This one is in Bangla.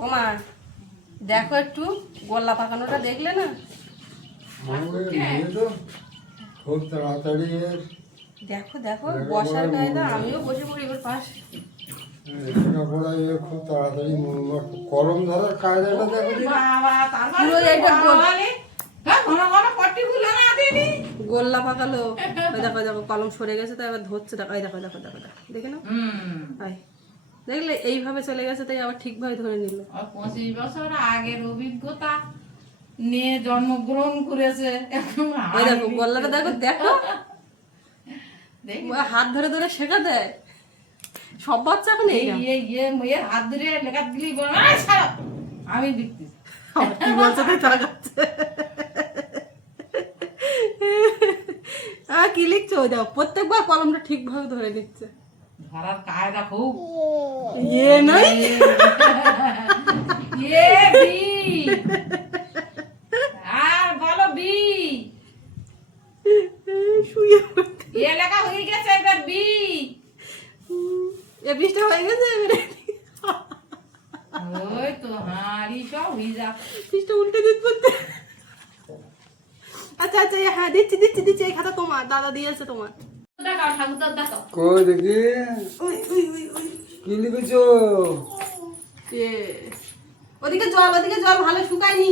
ও মা দেখো একটু গোল্লা পাকানোটা দেখলে না? খুব তাড়াতাড়ি দেখো দেখো বসার কায়দা, আমিও বসে পড়ি এবার পাশ। লেখাপড়ায় খুব তাড়াতাড়ি কলম ধরার কায়দাটা দেখো। পুরো এইটা গোল্লা পাকালো। ওই দেখো দেখো কলম সরে গেছে, তাই আবার ধরছে। দেখো দেখো দেখো দেখো দেখো দেখে না? দেখলে এইভাবে চলে গেছে, তাই আবার ঠিকভাবে ধরে নিল। 25 বছর আগের অভিজ্ঞতা নিয়ে জন্মগ্রহণ করেছে। ওই দেখো গোল্লাটা দেখো দেখো, হাত ধরে ধরে শেখা দেয় সব বাচ্চা। এখন এর হাত ধরে লেখা দিলি আমি দেখতেছি কি বলছে তাই তারা কাছে কি লিখছে? ওই দেখো প্রত্যেকবার কলমটা ঠিকভাবে ধরে নিচ্ছে। ধরার কায়দা খুব। ইয়ে নয় আর বলো বি শুয়ে এ লেখা হয়ে গেছে, এবার বি এ বৃষ্টি হয়ে গেছে। ওই তো হাঁড়ি সব হয়ে যা বৃষ্টি উল্টে দিতে বলতে। আচ্ছা আচ্ছা হ্যাঁ দিচ্ছি দিচ্ছি দিচ্ছি। এই খাতা তোমার, দাদা দিয়েছে তোমার। দেখাও ঠাকুর দেখো। কই দেখি ওই ওই ওই ওই কি লিখেছো? ওদিকে জল, ওদিকে জল ভালো শুকায়নি।